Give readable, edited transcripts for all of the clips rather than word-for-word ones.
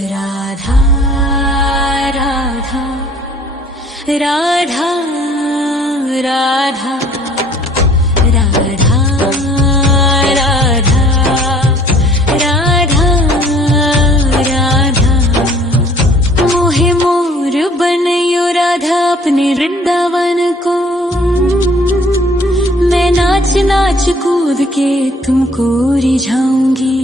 राधा राधा राधा राधा राधा राधा राधा राधा मोहे मोर बनयो राधा अपने वृंदावन को। मैं नाच नाच कूद के तुमको रिझाऊंगी।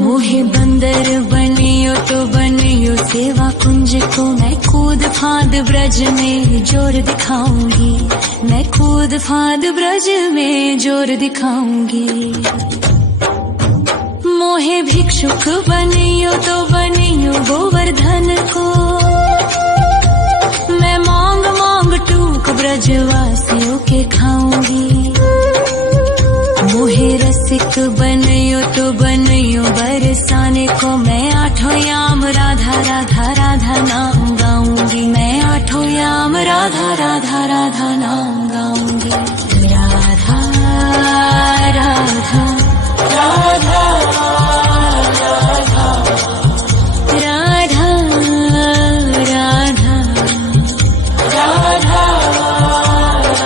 मोहे बंदर बनियो तो बनियो सेवा कुंज को। मैं कूद फांद ब्रज में जोर दिखाऊंगी। मैं कूद फांद ब्रज में जोर दिखाऊंगी। मोहे भिक्षुक बनियो तो बनियो गोवर्धन को। मैं मांग मांग टूक ब्रजवासियों के खाऊंगी। मोहे रसिक बनियो तो बनियो बरसाने को। मैं आठों याम राधा राधा राधा नाम गाऊंगी। मैं आठों याम राधा राधा राधा नाम गाऊंगी। राधा राधा राधा राधा राधा राधा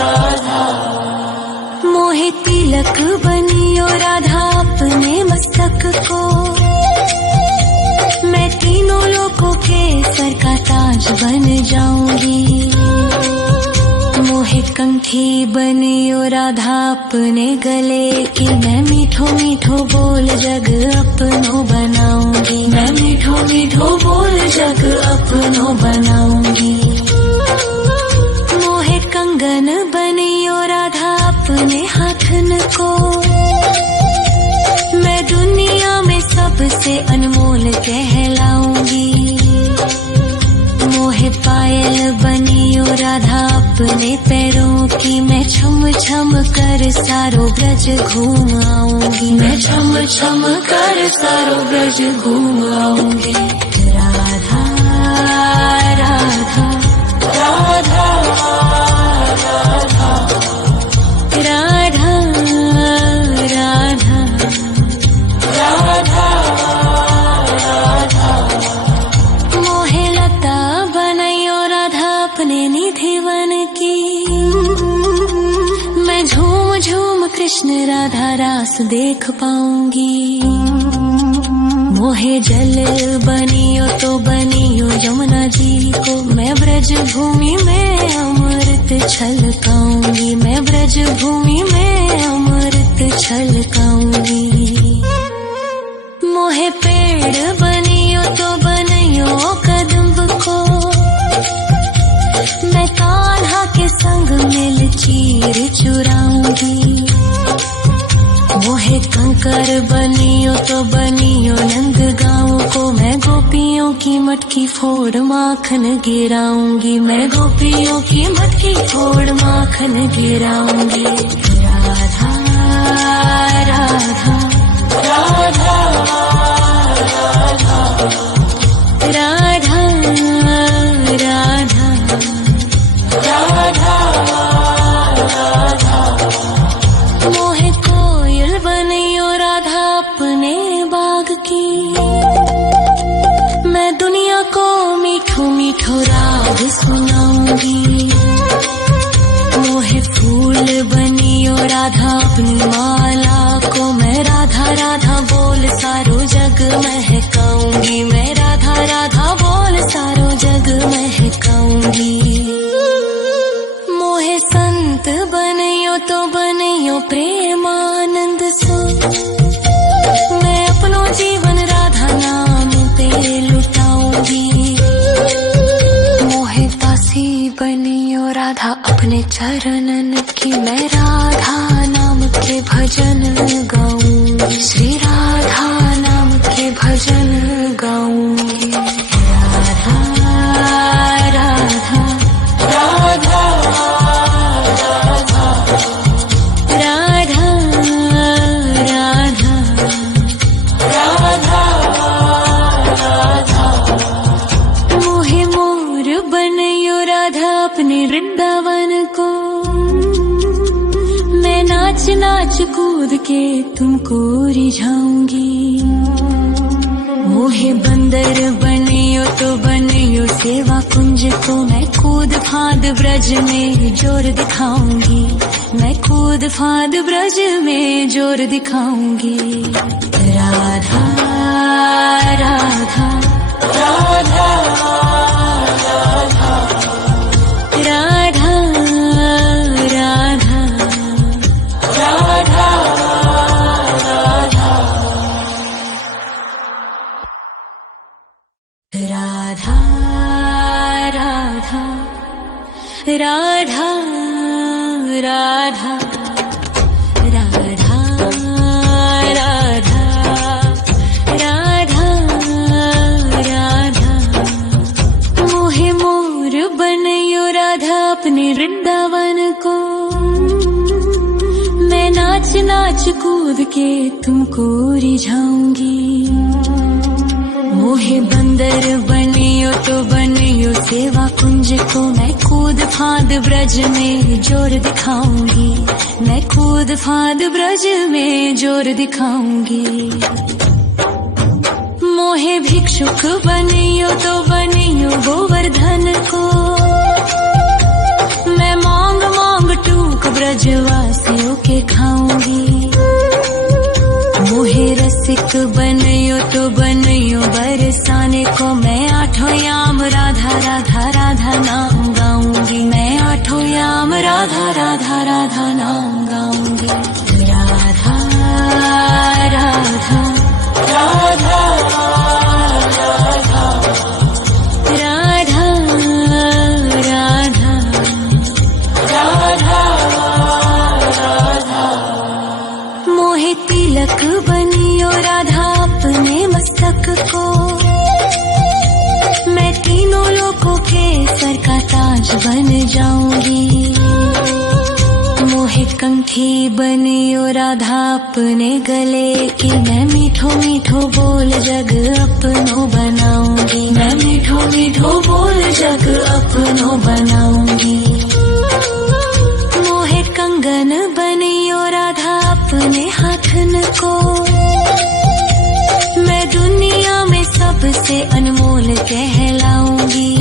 राधा। मोहे तिलक बनियो राधा अपने मस्तक को। मैं तीनों लोगों के सर का ताज बन जाऊंगी। मोहे कंठी बनियो राधा अपने गले की। मैं मीठो मीठो बोल जग अपनो बनाऊंगी। मैं मीठो मीठो बोल जग अपनो बनाऊंगी। मोहे कंगन बनियो राधा अपने हाथन को। मैं दुनिया में सबसे अनमोल कहलाऊंगी। मोहे पायल बनियो राधा अपने पैरों की। मैं छम छम कर सारो ब्रज घूम आऊंगी। मैं छम छम कर सारो ब्रज घूम आऊंगी। राधा राधा राधा राधा राधा राधा राधा। मोहे लता बनयो राधा अपने निधि वन की। मैं झूम झूम कृष्ण राधा रास देख पाऊंगी। मोहे जल बनियो तो बनियो यमुना जी को। मैं ब्रज भूमि में अमृत छलकाऊंगी। मैं ब्रज भूमि में अमृत छलकाऊंगी। मोहे पेड़ बनियो तो बनियो कदम्ब को। मैं कान्हा के संग मिल चीर चुराऊंगी। मोहे कंकर बनियो तो बनियो नंद गाँव को। मैं गोपियों की मटकी फोड़ माखन गिराऊंगी। मैं गोपियों की मटकी फोड़ माखन गिराऊंगी। राधा राधा राधा राधा राधा राधा राधा। मोहे कोयल बनियो राधा अपने बाग की। मैं दुनिया को मीठो मीठो राग सुनाऊंगी। मोहे फूल बनियो राधा अपनी माला को। मैं राधा राधा बोल सारो जग महकाऊंगी। मैं राधा राधा बोल सारो जग महकाऊंगी। मोहे संत बनियो तो बनियो प्रेमानंद सो। मैं अपनो जीवन राधा नाम पे लुटाऊंगी। मोहे दासी बनियो राधा अपने चरणन की। मैं राधा नाम के भजन गाऊंगी। श्री राधा नाम के भजन गाऊंगी। राधा राधा राधा राधा राधा राधा राधा। मोहे मोर बनयो राधा अपने वृंदावन को। मैं नाच नाच कूद के तुमको रिझाऊंगी। मोहे बंदर बनियो तो बनियो सेवा कुंज को मैं कूद फाद ब्रज में जोर दिखाऊंगी, मैं कूद फाद ब्रज में जोर दिखाऊंगी। राधा राधा राधा राधा राधा राधा राधा राधा राधा राधा राधा राधा राधा राधा मोहे मोर बनयो राधा अपने वृंदावन को, मैं नाच नाच कूद के तुमको रिझाऊंगी। मोहे बंदर बनियो तो बनियो सेवा कुंज को मैं कूद फाद ब्रज में जोर दिखाऊंगी, मैं कूद फाद ब्रज में जोर दिखाऊंगी। मोहे भिक्षुक बनियो तो बनियो गोवर्धन को, मैं मांग मांग टूक ब्रजवासियों के खाऊंगी। मोहे रसिक बनियो तो बनियो बरसाने को, मैं आठों याम राधा राधा राधा नाम गाऊंगी, मैं आठों याम राधा राधा राधा नाम गाऊंगी। राधा राधा राधा राधा राधा राधा राधा मोहे तिलक बनियो राधा अपने मस्तक को, मैं तीनों लोगों के सर का ताज बन जाऊंगी। मोहे कंठी बनियो राधा अपने गले की, मैं मीठो मीठो बोल जग अपनो बनाऊंगी, मैं मीठो मीठो बोल जग अपनो बनाऊंगी। मोहे कंगन बनियो राधा अपने हाथन को, मैं दुनिया में सबसे अनमोल कहलाऊंगी।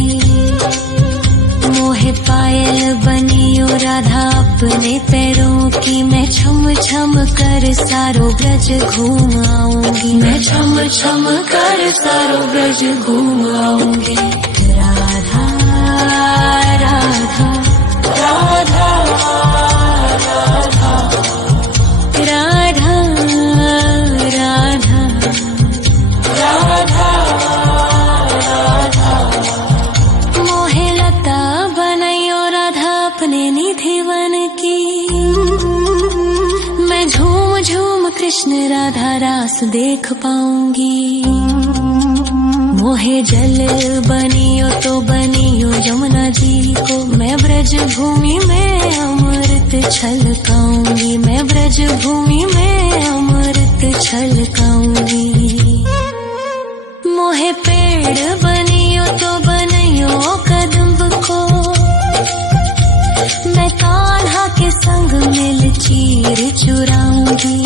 मोहे पायल बनियो राधा अपने पैरों की, मैं छम छम कर सारो ब्रज घूम आऊंगी, मैं छम छम कर सारो ब्रज घूम आऊंगी। राधा राधा राधा राधा राधा राधा राधा राधा मोहे लता बनयो राधा अपने निधि वन की, मैं झूम झूम कृष्ण राधा रास देख पाऊंगी। मोहे जल बनियो तो बनियो यमुना जी को, मैं ब्रज भूमि में अमृत छलकाऊंगी, मैं ब्रज भूमि में अमृत छलकाऊंगी। मोहे पेड़ बनियो तो बनियो कदम्ब को, मैं कान्हा के संग मिल चीर चुराऊंगी।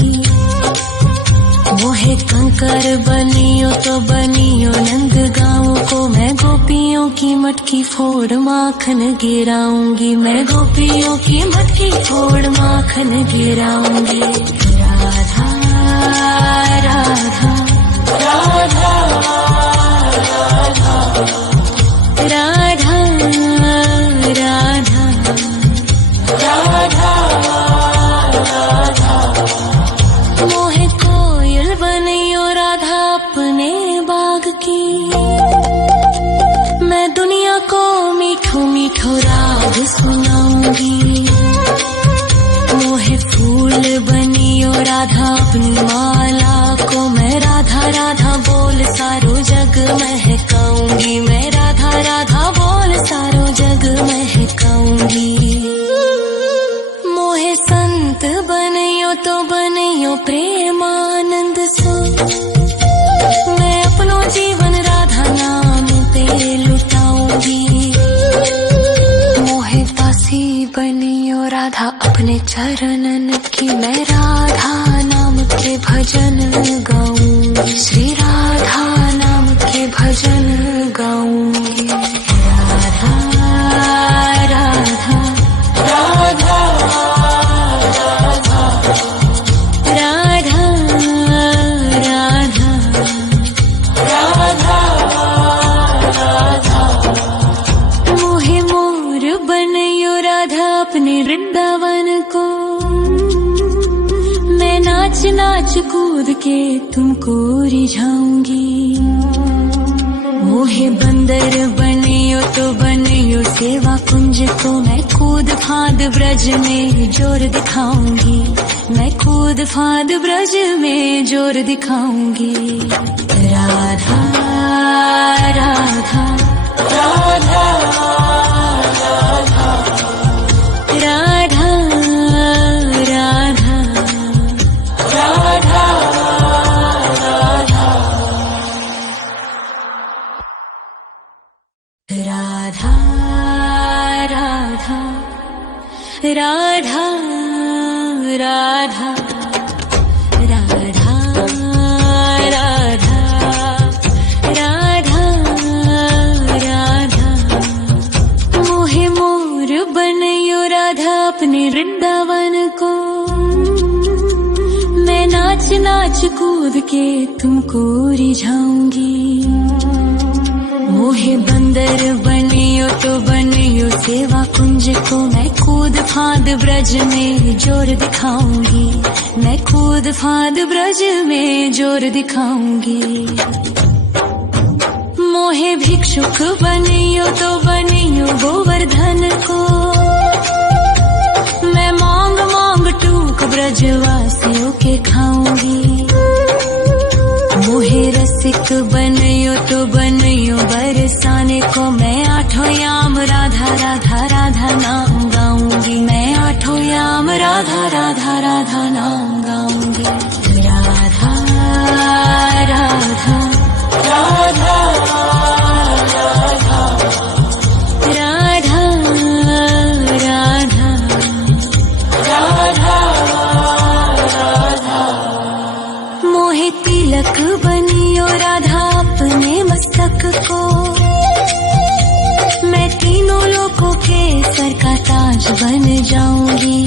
मोहे कंकर बनियो तो बनियो नंद गाँव को, मैं गोपियों की मटकी फोड़ माखन गिराऊंगी, मैं गोपियों की मटकी फोड़ माखन गिराऊंगी। राधा राधा राधा राधा राधा राधा राधा मोहे कोयल बनियो राधा अपने बाग की, मैं दुनिया को मीठो मीठो राग सुनाऊंगी। मोहे फूल बनियो राधा अपनी माला को, मैं राधा राधा बोल सारो जग महकाऊंगी, मैं राधा राधा बोल सारो जग महकाऊंगी। मोहे संत बनियो तो बनियो प्रेमानंद सो, मैं अपनो जीवन राधा नाम पे लुटाऊंगी। मोहे दासी बनियो राधा अपने चरणन की, मैं राधा नाम के भजन गाऊं, श्री राधा नाम कूद के तुमको रिझाऊंगी। मोहे बंदर बनियो तो बनियो सेवा कुंज को, मैं कूद फाद ब्रज में जोर दिखाऊंगी। मैं कूद फाद ब्रज में जोर दिखाऊंगी। राधा राधा राधा राधा राधा राधा राधा राधा राधा राधा राधा राधा राधा राधा। मोहे मोर बनयो राधा अपने वृंदावन को, मैं नाच नाच कूद के तुमको रिझाऊंगी। मोहे बंदर बनियो तो बनियो सेवा कुंज को, मैं कूद फाद ब्रज में जोर दिखाऊंगी। मैं कूद फाद ब्रज में जोर दिखाऊंगी। मोहे भिक्षुक बनियो तो बनियो गोवर्धन को, मैं मांग मांग टूक ब्रजवासियों के खाऊंगी। मोहे रसिक बनियो तो बनियो बरसाने को, मैं आठों याम राधा राधा राधा नाम गाऊंगी। मैं आठों याम राधा राधा राधा नाम गाऊंगी। राधा राधा राधा राधा राधा राधा राधा। मोहे तिलक बनियो राधा अपने मस्तक को, मैं तीनों लोगों के सर का ताज बन जाऊंगी।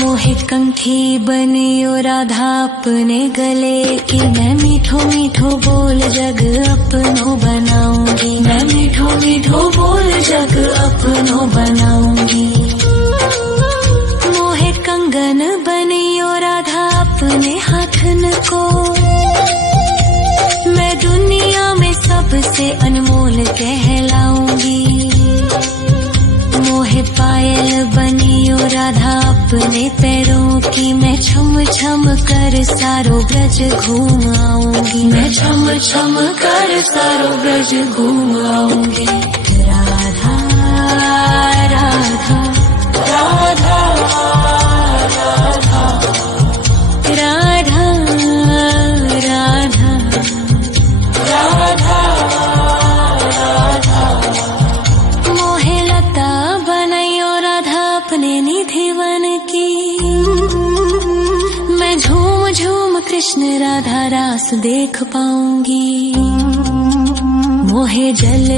मोहे कंठी बनियो राधा अपने गले की, मैं मीठो मीठो बोल जग अपनो बनाऊंगी। मैं मीठो मीठो बोल जग अपनो बनाऊंगी। मोहे कंगन बनियो राधा अपने हाथन को, मैं दुनिया में सबसे अनमोल कहलाऊंगी। मोहे पायल बनियो राधा अपने पैरों की, मैं छम छम कर सारो ब्रज घूम आऊंगी। मैं छम छम कर सारो ब्रज घूम आऊंगी। राधा राधा राधा राधा राधा राधा राधा। मोहे लता बनयो राधा अपने निधिवन की, मैं झूम झूम कृष्ण राधा रास देख पाऊंगी। मोहे जल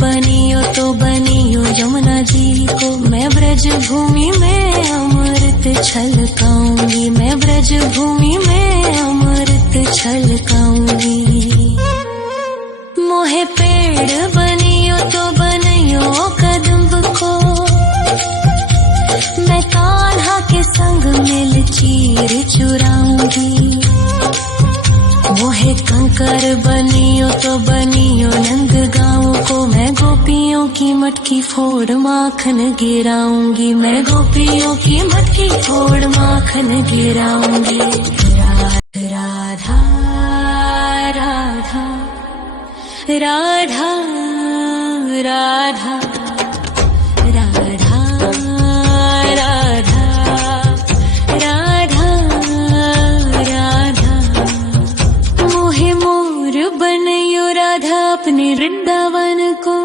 बनियो तो बनियो यमुना जी को, मैं ब्रज भूमि में अमृत छलकाऊंगी। मैं ब्रज भूमि में अमृत छलकाऊंगी। मोहे पेड़ बनियो तो बनियो कदम्ब को, मैं कान्हा के संग मिल चीर चुराऊंगी। मोहे कंकर बनियो तो बनियो नंद गाँव को, मैं गोपियों की मटकी फोड़ माखन गिराऊंगी। मैं गोपियों की मटकी फोड़ माखन गिराऊंगी। राधा राधा राधा राधा राधा राधा राधा राधा। मोहे मोर बनयो राधा अपने वृंदावन को,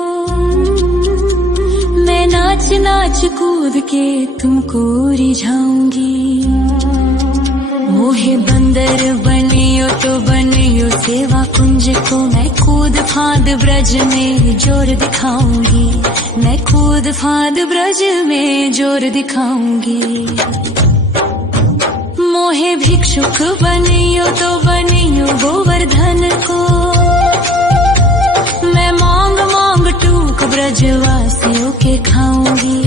मैं नाच नाच कूद के तुमको रिझाऊंगी। मोहे बंदर बनियो तो बनियो सेवा कुंज को, मैं कूद फाद ब्रज में जोर दिखाऊंगी। मैं कूद फाद ब्रज में जोर दिखाऊंगी। मोहे भिक्षुक बनियो तो बनियो गोवर्धन को, मैं मांग मांग टूक ब्रजवासियों के खाऊंगी।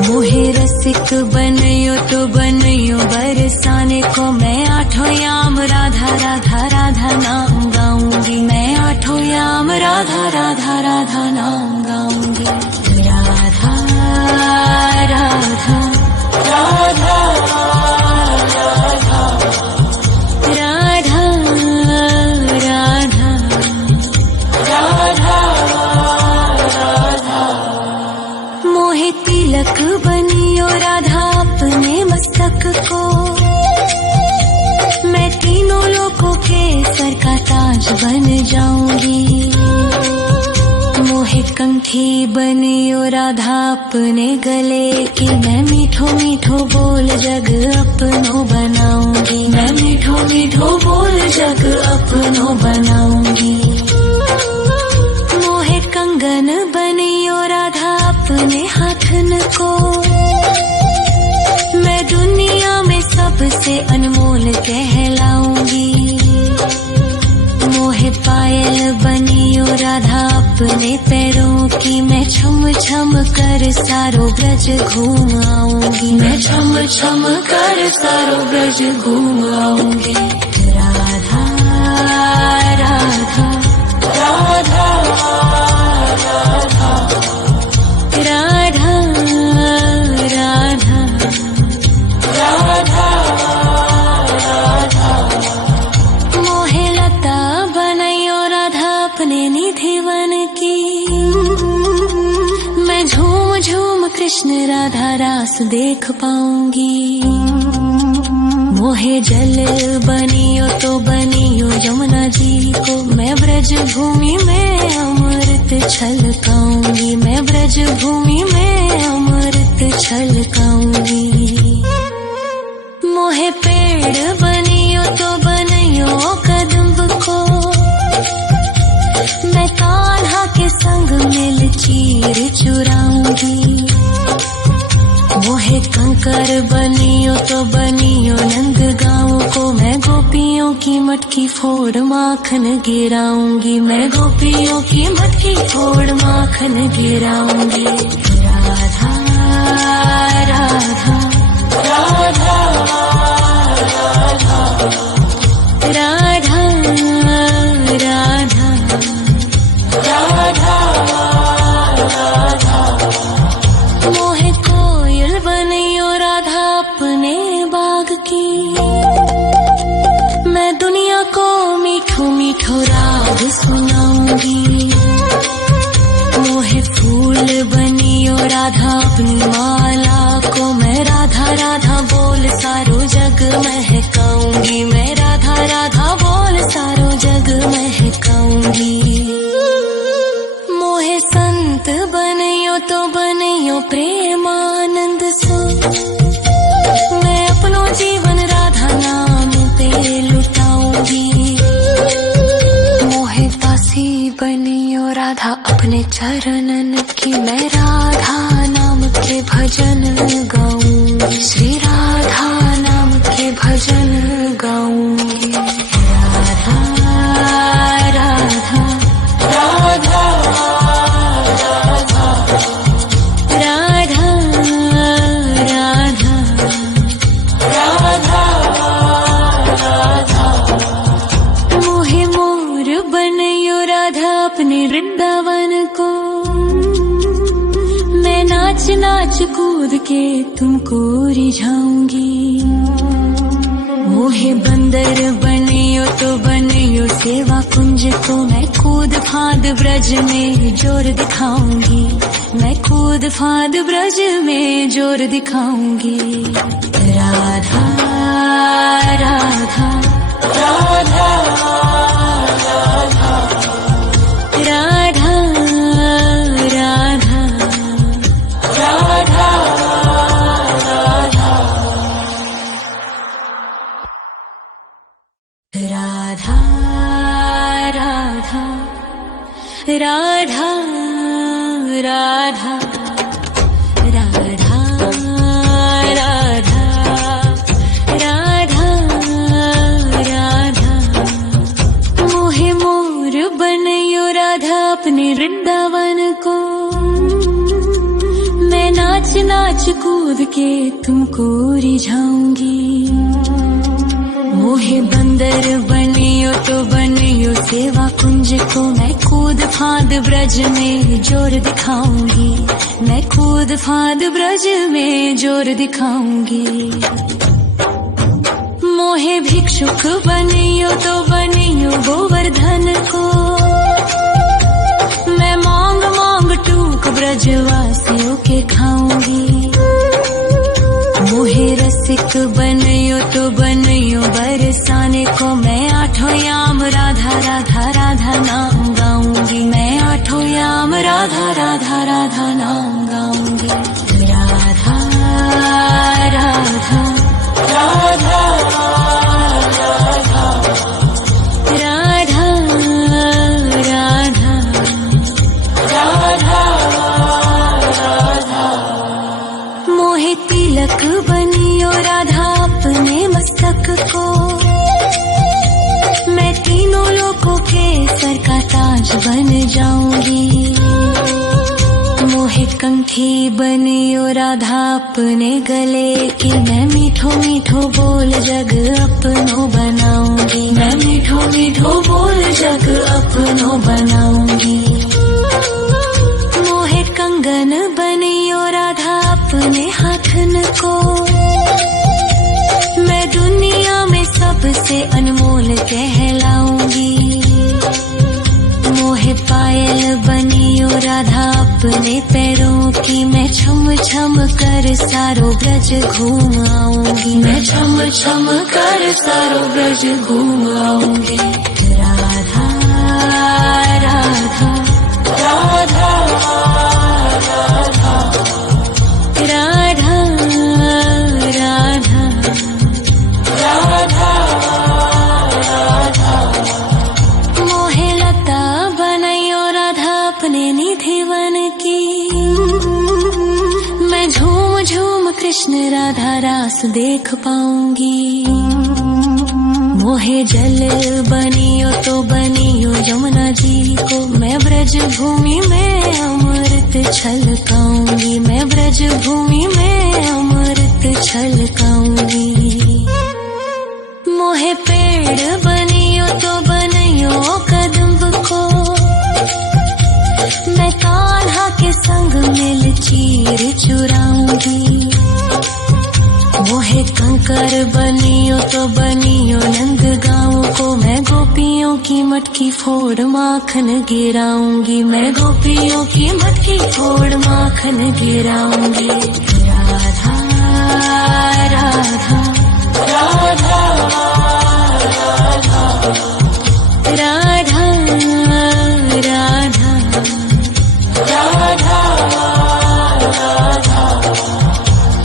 मोहे रसिक बनियो तो बनियो बरसा राधा नाम गाऊंगी, मैं आठों याम राधा राधा राधा नाम गाऊंगी। राधा राधा राधा राधा राधा राधा राधा। मोहे तिलक बनियो राधा अपने मस्तक को, मैं तीनों लोगों के सर का ताज बन जाऊंगी। मोहे कंठी बनियो राधा अपने गले की, मैं मीठो मीठो बोल जग अपनो बनाऊंगी, मैं मीठो मीठो बोल जग अपनो बनाऊंगी। मोहे कंगन बनियो राधा अपने हाथन को, मैं दुनिया में सबसे अनमोल कहलाऊंगी। मोहे पायल बनियो राधा अपने पैरों की, मैं छम छम कर सारो ब्रज घूम आऊंगी, मैं छम छम कर सारो ब्रज घूम आऊंगी। राधा राधा राधा राधा राधा राधा राधा। मोहे लता बनयो राधा अपने निधिवन की, मैं झूम झूम कृष्ण राधा रास देख पाऊंगी। मोहे जल बनियो तो बनियो यमुना जी को, मैं ब्रज भूमि में अमृत छलकाऊंगी, मैं ब्रज भूमि में अमृत छलकाऊंगी। मोहे पेड़ बनियो तो बनियो कदम्ब को, मैं कान्हा के संग मिल चीर चुराऊंगी। मोहे कंकर बनियो तो बनियो नंद गाँव को, मैं गोपियों की मटकी फोड़ माखन गिराऊंगी, मैं गोपियों की मटकी फोड़ माखन गिराऊंगी। राधा राधा राधा राधा राधा राधा राधा। मोहे कोयल बनियो राधा अपने बाग की, मैं दुनिया को मीठो मीठो राग सुनाऊंगी। मोहे फूल बनियो राधा अपनी माला को, मैं राधा राधा बोल सारो जग महकाऊंगी, मैं राधा राधा बोल सारो जग महकाऊंगी। मोहे संत बनियो तो बनियो प्रेमानंद सो, मैं अपनो जीवन राधा नाम पे लुटाऊंगी। मोहे दासी बनियो राधा अपने चरणन की, मैं राधा नाम के भजन गाऊंगी, श्री राधा नाम के भजन गाऊंगी। राधा राधा राधा राधा राधा राधा राधा। मोहे मोर बनियो राधा अपने वृंदावन को, मैं नाच नाच कूद के तुमको रिझाऊंगी। मोहे बंदर बनियो तो बनियो सेवा कुंज को, मैं कूद फांद ब्रज में जोर दिखाऊंगी, मैं कूद फांद ब्रज में जोर दिखाऊंगी। राधा राधा राधा राधा राधा राधा राधा राधा राधा राधा राधा राधा राधा। मोहे मोर बनियो राधा अपने वृंदावन को, मैं नाच नाच कूद के तुमको रिझाऊंगी। मोहे बंदर बनियो तो बनियो सेवा कुंज को, मैं कूद फांद ब्रज में जोर दिखाऊंगी, मैं कूद फांद ब्रज में जोर दिखाऊंगी। मोहे भिक्षुक बनियो तो बनियो गोवर्धन को, मैं मांग मांग टूक ब्रजवासियों के खाऊंगी। मोहे रसिक बनियो तो बनियो बरसाने को, मैं आठों याम राधा राधा राधा नाम गाऊंगी, मैं आठों याम राधा राधा राधा नाम गाऊंगी। राधा राधा राधा राधा राधा राधा राधा। मोहे तिलक बनियो राधा अपने मस्तक को, मैं तीनों लोगों के सर का ताज बन जाऊंगी। मोहे कंठी बनियो राधा अपने गले की, मैं मीठो मीठो बोल जग अपनो बनाऊंगी, मैं मीठो मीठो बोल जग अपनो बनाऊंगी। मोहे कंगन बनियो राधा अपने हाथन को, मैं दुनिया में सबसे अनमोल कहलाऊंगी। मोहे पायल बनियो राधा अपने पैरों की, मैं छम छम कर सारो ब्रज घूम आऊंगी, मैं छम छम कर सारो ब्रज घूम आऊंगी। राधा राधा राधा राधा राधा राधा राधा। मोहे लता बनायो राधा अपने निधि वन की, मैं झूम झूम कृष्ण राधा रास देख पाऊंगी। मोहे जल बनियो तो बनियो यमुना जी को, मैं ब्रज भूमि में अमृत छलकाऊंगी, मैं ब्रज भूमि में अमृत छलकाऊंगी। मोहे पेड़ बनियो तो बनियो कदम्ब को, मैं कान्हा के संग मिल चीर चुराऊंगी। मोहे कंकर बनियो तो बनियो नंद गाँव को, मैं गोपियों की मटकी फोड़ माखन गिराऊंगी, मैं गोपियों की मटकी फोड़ माखन गिराऊंगी। राधा राधा राधा राधा राधा राधा राधा।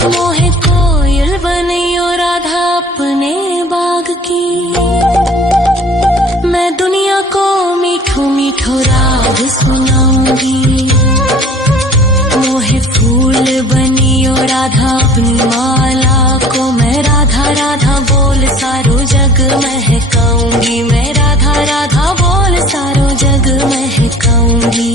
मोहे कोयल बनियो राधा अपने बाग की, मैं दुनिया को मीठो मीठो राग सुनाऊंगी। मोहे फूल बनियो राधा अपनी माला को, मैं राधा राधा बोल सारो जग महकाऊंगी, मैं राधा राधा बोल सारो जग महकाऊंगी।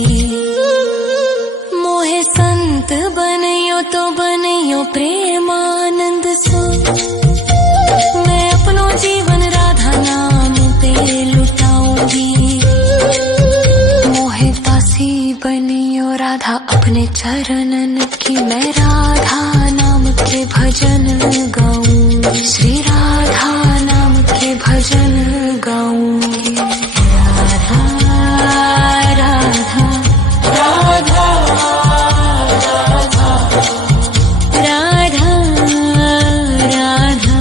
मोहे संत बनियो तो बनियो प्रेमानंद सो, मैं अपनो जीवन राधा नाम पे लुटाऊंगी। मोहे दासी बनियो राधा अपने चरणन की, मैं राधा नाम के भजन गाऊंगी, श्री राधा नाम के भजन गाऊंगी। राधा राधा राधा राधा राधा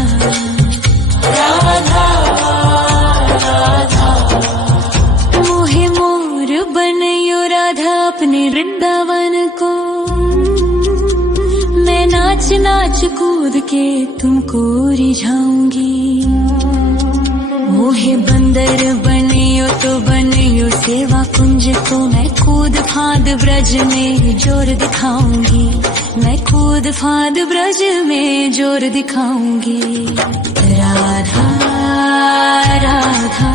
राधा। मोहे मोर बनियो राधा अपने वृंदावन को, मैं नाच नाच कूद के तुमको रिझाऊंगी। मोहे बंदर बनियो तो बनियो सेवा कुंज को, मैं कूद फांद ब्रज में जोर दिखाऊंगी, मैं कूद फांद ब्रज में जोर दिखाऊंगी। राधा राधा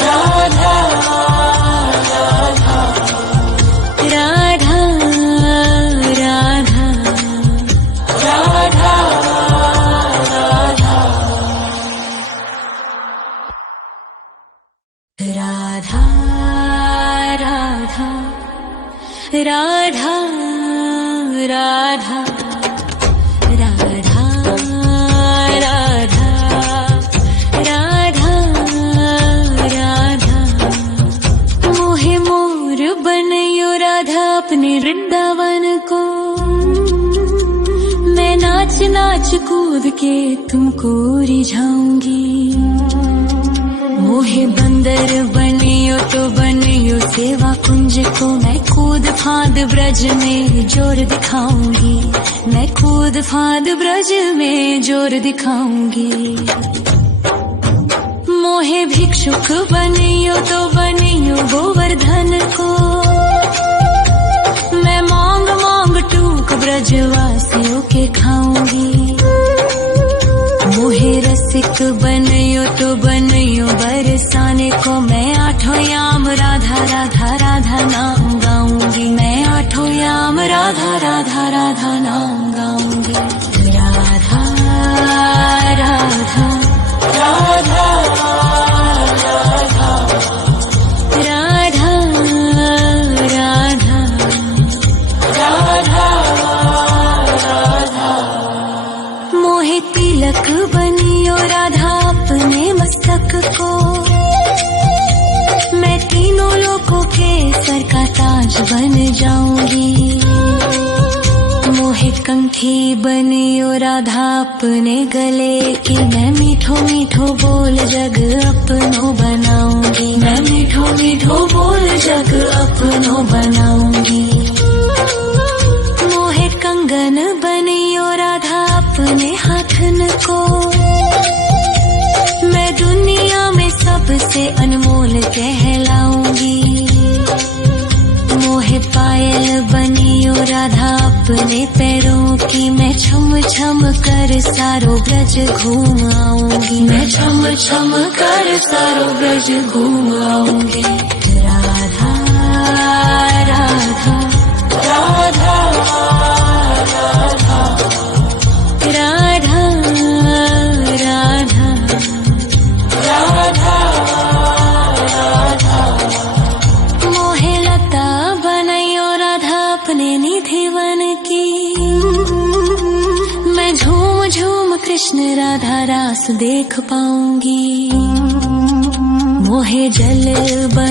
राधा राधा राधा राधा राधा राधा। राधा राधा राधा राधा राधा राधा राधा राधा मोहे मोर बनयो राधा अपने वृंदावन को। मैं नाच नाच कूद के तुमको रिझाऊंगी। मोहे बंदर बनियो तो बनियो सेवा कुंज को। मैं कूद फांद ब्रज में जोर दिखाऊंगी। मैं कूद फांद ब्रज में जोर दिखाऊंगी। मोहे भिक्षुक बनियो तो बनियो गोवर्धन को। मैं मांग मांग टूक ब्रजवासियों के खाऊंगी। मोहे रसिक बनयो तो बनयो बरसाने को। मैं आठों याम राधा राधा राधा नाम गाऊंगी। मैं आठों याम राधा राधा राधा नाम गाऊंगी। राधा राधा राधा राधा राधा राधा राधा मोहे तिलक बनियो राधा अपने मस्तक को। मैं तीनों लोगों के सर का ताज बन जाऊंगी। मोहे कंठी बनियो राधा अपने गले की। मैं मीठो मीठो बोल जग अपनो बनाऊंगी। मैं मीठो मीठो बोल जग अपनो बनाऊंगी। मोहे कंगन बनियो राधा अपने हाथन को। मैं दुनिया में सबसे अनमोल कहलाऊंगी। मोहे पायल बनियो राधा अपने पैरों की। मैं छम छम कर सारो ब्रज घूम आऊंगी। मैं छम छम कर सारो ब्रज घूम आऊंगी। राधा राधा राधा राधा राधा राधा राधा राधा मोहे लता बनयो राधा अपने निधिवन की। मैं झूम झूम कृष्ण राधा रास देख पाऊंगी। मोहे जल